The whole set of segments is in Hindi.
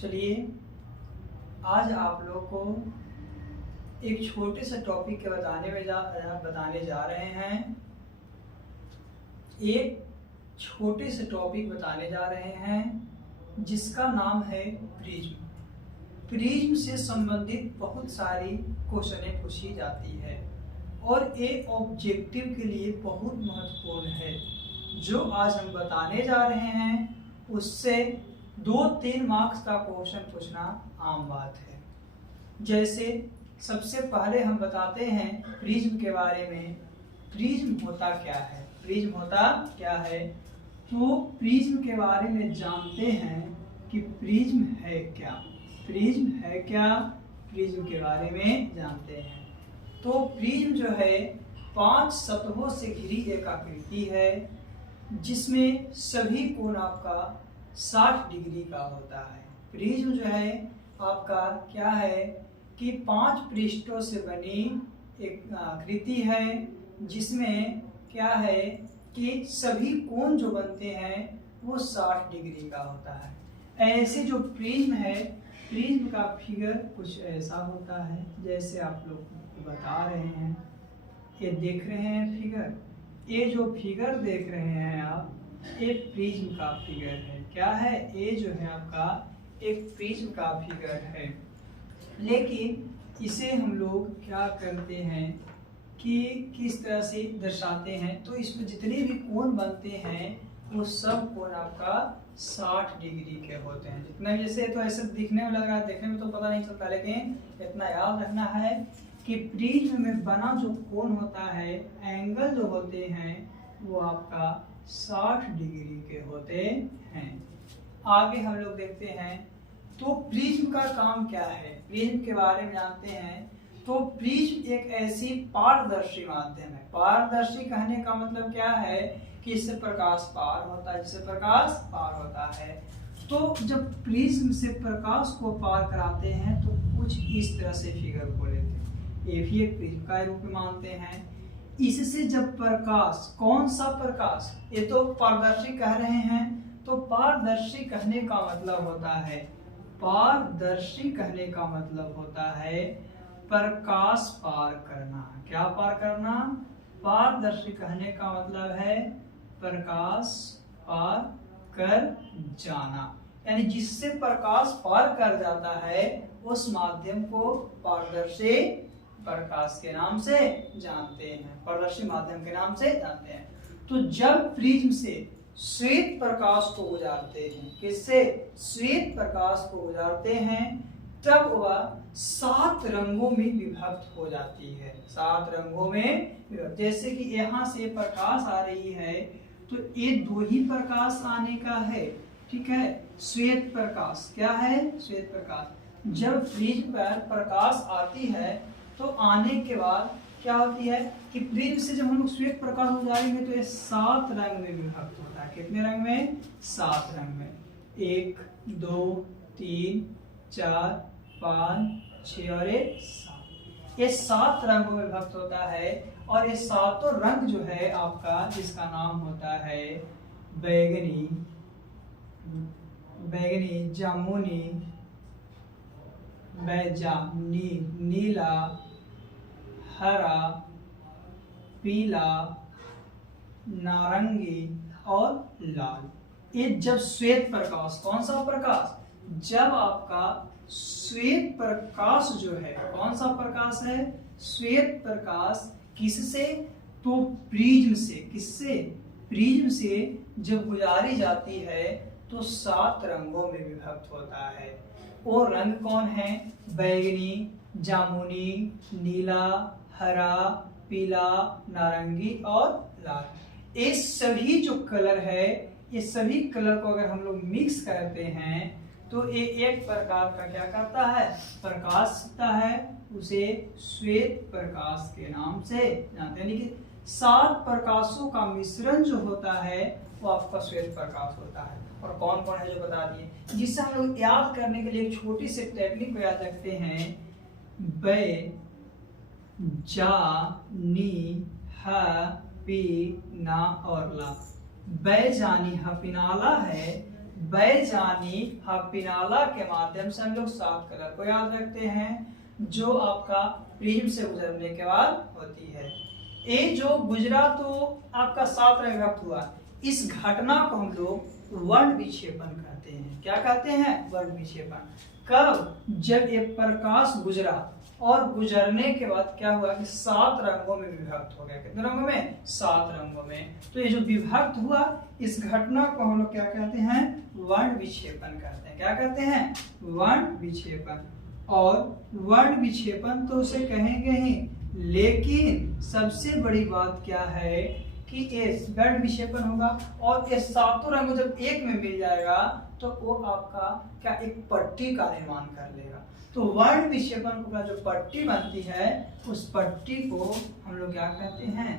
चलिए आज आप लोग को एक छोटे से टॉपिक के बताने जा रहे हैं। एक छोटे से टॉपिक बताने जा रहे हैं जिसका नाम है प्रिज्म। प्रिज्म से संबंधित बहुत सारी क्वेश्चनें पूछी जाती है और ये ऑब्जेक्टिव के लिए बहुत महत्वपूर्ण है। जो आज हम बताने जा रहे हैं उससे 2-3 मार्क्स का क्वेश्चन पूछना आम बात है। जैसे सबसे पहले हम बताते हैं प्रिज्म के बारे में। प्रिज्म होता क्या है? प्रिज्म होता क्या है? तो प्रिज्म के बारे में जानते हैं कि प्रिज्म है क्या। प्रिज्म है क्या, प्रिज्म के बारे में जानते हैं। तो प्रिज्म जो है 5 सतहों से घिरी एक आकृति है जिसमें सभी कोण आपका 60 डिग्री का होता है। प्रिज्म जो है आपका क्या है कि 5 पृष्ठों से बनी एक आकृति है जिसमें क्या है कि सभी कोण जो बनते हैं वो 60 डिग्री का होता है। ऐसे जो प्रिज्म है, प्रिज्म का फिगर कुछ ऐसा होता है जैसे आप लोग बता रहे हैं। ये देख रहे हैं फिगर, ये जो फिगर देख रहे हैं आप, ये प्रिज्म का फिगर है। क्या है? ये जो है आपका एक प्रिज्म का फिगर है। लेकिन इसे हम लोग क्या करते हैं कि किस तरह से दर्शाते हैं, तो इसमें जितने भी कोण बनते हैं वो सब कोण आपका 60 डिग्री के होते हैं। जितना भी जैसे तो ऐसे दिखने में लग रहा है, देखने में तो पता नहीं चलता, लेकिन इतना याद रखना है कि प्रिज्म में बना जो कोण होता है, एंगल जो होते हैं वो आपका 60 डिग्री के होते हैं। आगे हम लोग देखते हैं तो प्रिज्म का काम क्या है, प्रिज्म के बारे में जानते हैं। तो प्रिज्म एक ऐसी पारदर्शी माध्यम है। पारदर्शी कहने का मतलब क्या है कि इससे प्रकाश पार होता है, जिससे प्रकाश पार होता है। तो जब प्रिज्म से प्रकाश को पार कराते हैं तो कुछ इस तरह से फिगर को लेते हैं। ये भी एक प्रिज्म का रूप में मानते हैं। इससे जब प्रकाश, कौन सा प्रकाश, ये तो पारदर्शी कह रहे हैं, तो पारदर्शी कहने का मतलब होता है, पारदर्शी कहने का मतलब होता है प्रकाश पार करना। क्या पार करना? पारदर्शी कहने का मतलब है प्रकाश पार कर जाना, यानी जिससे प्रकाश पार कर जाता है उस माध्यम को पारदर्शी प्रकाश के नाम से जानते हैं, पारदर्शी माध्यम के नाम से जानते हैं। तो जब प्रिज्म से श्वेत प्रकाश को गुजारते हैं, किससे? श्वेत प्रकाश को गुजारते हैं, तब वह 7 रंगों में विभक्त हो जाती है। 7 रंगों में विभक्त। जैसे कि यहाँ से प्रकाश आ रही है तो ये 2 ही प्रकाश आने का है, ठीक है। श्वेत प्रकाश क्या है? श्वेत प्रकाश। जब प्रिज्म पर प्रकाश आती है तो आने के बाद क्या होती है कि प्रिज्म से जब हम लोग श्वेत प्रकाश गुजारेंगे तो ये 7 रंग में विभक्त होता है। कितने रंग में? 7 रंग में। 1 2 3 4 5 6 और 7। ये 7 रंगों में विभक्त होता है। और ये 7 रंग जो है आपका, जिसका नाम होता है बैगनी, जामुनी, नीला, हरा, पीला, नारंगी और लाल। ये जब श्वेत प्रकाश, कौन सा प्रकाश? जब आपका श्वेत प्रकाश जो है, कौन सा प्रकाश है? श्वेत प्रकाश। किससे? तो प्रिज्म से। किससे? प्रिज्म से जब गुजारी जाती है तो 7 रंगों में विभक्त होता है। वो रंग कौन है? बैगनी, जामुनी, नीला, हरा, पीला, नारंगी और लाल। ये सभी जो कलर है, ये सभी कलर को अगर हम लोग मिक्स करते हैं तो ये एक प्रकार का क्या करता है? प्रकाश देता है। उसे श्वेत प्रकाश के नाम से जानते हैं। यानी कि 7 प्रकाशों का मिश्रण जो होता है वो आपका श्वेत प्रकाश होता है। और कौन कौन है जो बता दिए। जिससे हम लोग याद करने के लिए एक छोटी सी टेक्निक को याद रखते हैं। बै जा नी ह पी ना और ला। बैजानी हपिनाला है, बैजानी हफिनाला के माध्यम से हम लोग 7 कलर को याद रखते हैं जो आपका प्रिज्म से गुजरने के बाद होती है। ये जो गुजरा तो आपका 7 रंग व्यक्त हुआ, इस घटना को हम लोग वर्ण विक्षेपण कहते हैं। क्या कहते हैं? वर्ण विक्षेपण। कब? जब एक प्रकाश गुजरा और गुजरने के बाद क्या हुआ कि 7 रंगों में विभक्त हो गया। कितने रंगों में? 7 रंगों में। तो ये जो विभक्त हुआ, इस घटना को हम लोग क्या कहते हैं? वर्ण विक्षेपण कहते हैं। क्या कहते हैं? वर्ण विक्षेपण। और वर्ण विक्षेपण तो उसे कहेंगे ही, लेकिन सबसे बड़ी बात क्या है कि ये वर्ण विक्षेपण होगा और ये 7 रंग जब एक में मिल जाएगा तो वो आपका क्या एक पट्टी का निर्माण कर लेगा। तो वर्ण विक्षेपण का जो पट्टी बनती है उस पट्टी को हम लोग क्या कहते हैं?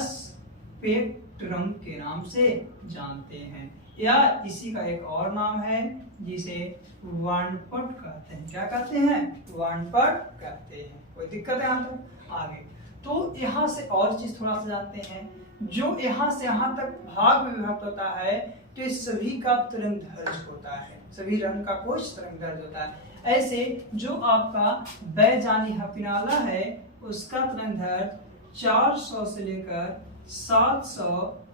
स्पेक्ट्रम के नाम से जानते हैं, या इसी का एक और नाम है जिसे वर्णपट कहते हैं। क्या कहते हैं? वर्णपट कहते हैं। कोई दिक्कत है यहाँ तक? आगे तो यहाँ से और चीज थोड़ा सा जानते हैं। जो यहाँ से यहाँ तक भाग में विभक्त होता है तो इस सभी का तरंग दैर्घ्य होता है, सभी रंग का कोश तरंग दैर्घ्य होता है। ऐसे जो आपका बैजानी हफिनाला है उसका तरंग दैर्घ्य 400 से लेकर 700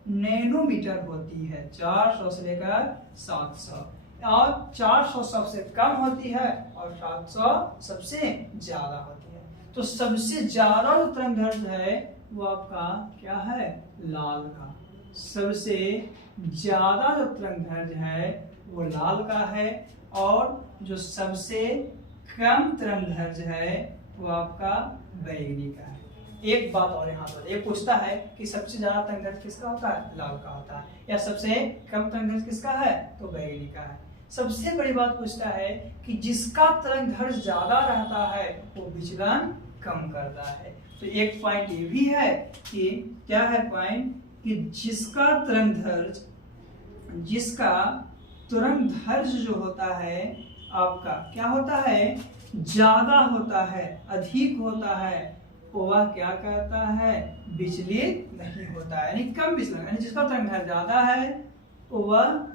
नैनोमीटर होती है। 400 से लेकर 700, और 400 सबसे कम होती है और 700 सबसे ज्यादा होती है। तो सबसे ज्यादा जो तरंग दैर्घ्य है वो आपका क्या है? लाल का। सबसे ज्यादा जो तरंग दैर्घ्य है वो लाल का है, और जो सबसे कम तरंग दैर्घ्य है वो आपका बैगनी का है। एक बात और यहाँ पर ये पूछता है कि सबसे ज्यादा तरंग दैर्घ्य किसका होता है? लाल का होता है। या सबसे कम तरंग दैर्घ्य किसका है? तो बैगनी का है। सबसे बड़ी बात पूछता है कि जिसका तरंग दैर्घ्य ज्यादा रहता है वो विचलन कम करता है। तो एक पॉइंट ये भी है कि क्या है पॉइंट कि जिसका तरंग दैर्घ्य जो होता है आपका क्या होता है? ज्यादा होता है, अधिक होता है, वह क्या कहता है? विचलित नहीं होता है, यानी कम विचलन। यानी जिसका तरंग दैर्घ्य ज्यादा है वह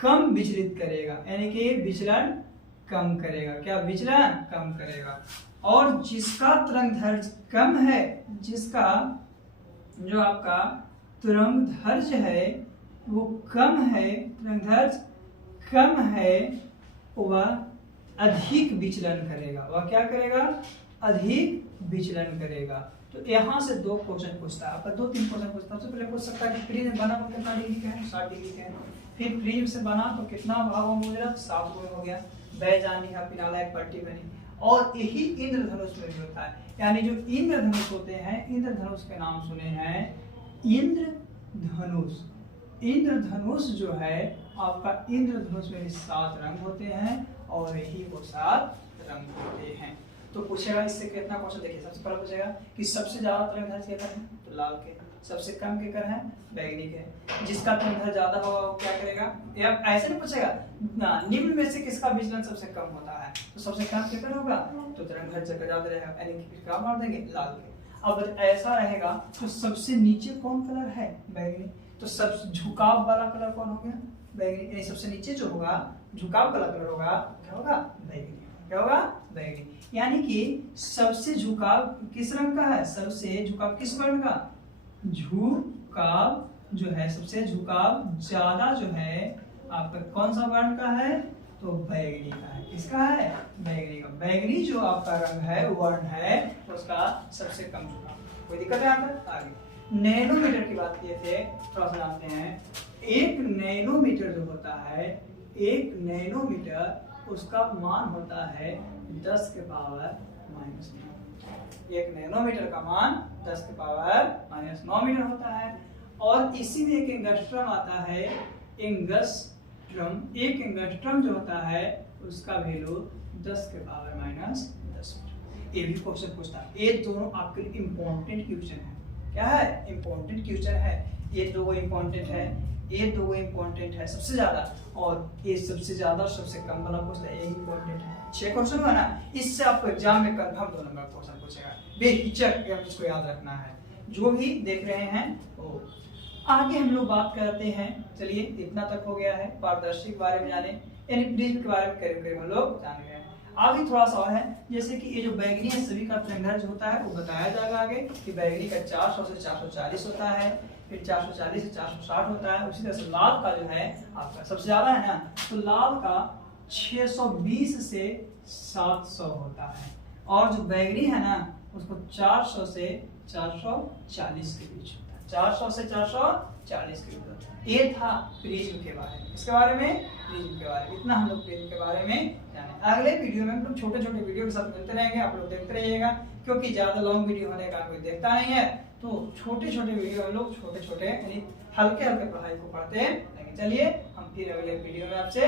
कम विचलित करेगा, यानी कि विचलन कम करेगा। क्या? विचलन कम करेगा। और जिसका तरंग दैर्घ्य कम है, जिसका जो आपका तरंग दैर्घ्य है वो कम है, तरंग दैर्घ्य कम है, वह अधिक विचलन करेगा। वह क्या करेगा? अधिक विचलन करेगा। तो यहाँ से 2 क्वेश्चन पूछता है, आपका 2-3 क्वेश्चन पूछता है। सबसे पहले पूछ सकता है कि प्रिज्म बना तो कितना डिग्री का है? 60 डिग्री का है। फिर प्रिज्म से बना तो कितना भागों में गुजरा? 7 में हो गया। बैजानी हफिनाला एक पट्टी बनी। और यही इंद्रधनुष में भी होता है, यानी जो इंद्रधनुष होते हैं, इंद्रधनुष के नाम सुने हैं? इंद्रधनुष। इंद्रधनुष जो है आपका, इंद्रधनुष में 7 रंग होते हैं और यही वो 7 रंग होते हैं। तो पूछेगा इससे कितना क्वेश्चन? देखिए सबसे पहले पूछेगा कि सबसे ज्यादा तरंग दैर्घ्य केकर है? तो लाल के। सबसे कम केकर है? बैगनी के। जिसका तरंग दैर्घ्य ज्यादा होगा वो क्या करेगा? या ऐसे नहीं पूछेगा ना, निम्न में से किसका विचलन सबसे कम होता है? तो सबसे कम केकर होगा? तो तरंग दैर्घ्य जगह ज्यादा रहेगा, यानी कि क्या मार देंगे? लाल के। अब ऐसा रहेगा तो सबसे नीचे कौन कलर है? बैगनी। तो सब झुकाव वाला कलर कौन हो गया? बैगनी। यानी सबसे नीचे जो होगा झुकाव वाला कलर होगा, क्या होगा? बैगनी। क्या होगा? बैगनी। यानी कि सबसे झुकाव किस रंग का है? सबसे झुकाव किस वर्ण का? झुकाव जो है, सबसे झुकाव ज्यादा जो है आपका कौन सा वर्ण का है? तो बैगनी का है। किसका है? बैगनी का। बैगनी जो आपका रंग है, वर्ण है, उसका सबसे कम झुकाव। कोई दिक्कत है यहाँ पर? आगे नैनोमीटर की बात किए थे, थोड़ा सा जानते हैं। 1 नैनोमीटर जो होता है, 1 नैनोमीटर उसका मान होता है 10 के पावर -9। 1 नैनोमीटर का मान 10 के पावर -9 मीटर होता है। और इसी में एक एंगस्ट्रम आता है। एंगस्ट्रम, एक एंगस्ट्रम जो होता है उसका वैल्यू 10 के पावर -10 मीटर। ये भी क्वेश्चन पूछता है। ये दोनों आपके लिए इंपॉर्टेंट क्वेश्चन है। क्या है? इंपॉर्टेंट क्वेश्चन है। ये 2 इंपॉर्टेंट है, ये 2 इंपॉर्टेंट है सबसे ज्यादा, और ये सबसे ज्यादा सबसे कम वाला पूछता है, ये इंपॉर्टेंट है। 6 क्वेश्चन हुआ ना, इससे आपको एग्जाम में कंफर्म 2 नंबर क्वेश्चन पूछेगा। बेहिचक इसको याद रखना है। जो भी देख रहे हैं वो आगे हम लोग बात करते हैं, चलिए इतना तक हो गया है पारदर्शी के बारे में जाने, यानी प्रिज्म के बारे में करीब करीब हम लोग जान गए। आगे थोड़ा सा और है, जैसे कि ये जो बैगनी है सभी का तरंगदैर्घ्य होता है वो बताया जाएगा आगे कि बैगनी का 400 से 440 होता है, फिर 440 से 460 होता है। उसी तरह से लाल का जो है आपका सबसे ज्यादा है ना, तो लाल का 620 से 700 होता है, और जो बैगनी है ना उसको 400 से 440 के बीच होता है, 400 से 440 के बीच होता है। ये था प्रिज्म के बारे में, इसके बारे में प्रिज्म के बारे में इतना हम लोग प्रिज्म के बारे में जाने। अगले वीडियो में हम लोग छोटे छोटे वीडियो के साथ मिलते रहेंगे, आप लोग देखते रहिएगा, क्योंकि ज्यादा लॉन्ग वीडियो होने का कोई देखता नहीं है, तो छोटे छोटे वीडियो हम लोग छोटे छोटे यानी हल्के हल्के पढ़ाई को पढ़ते रहेंगे। चलिए हम फिर अगले वीडियो में आपसे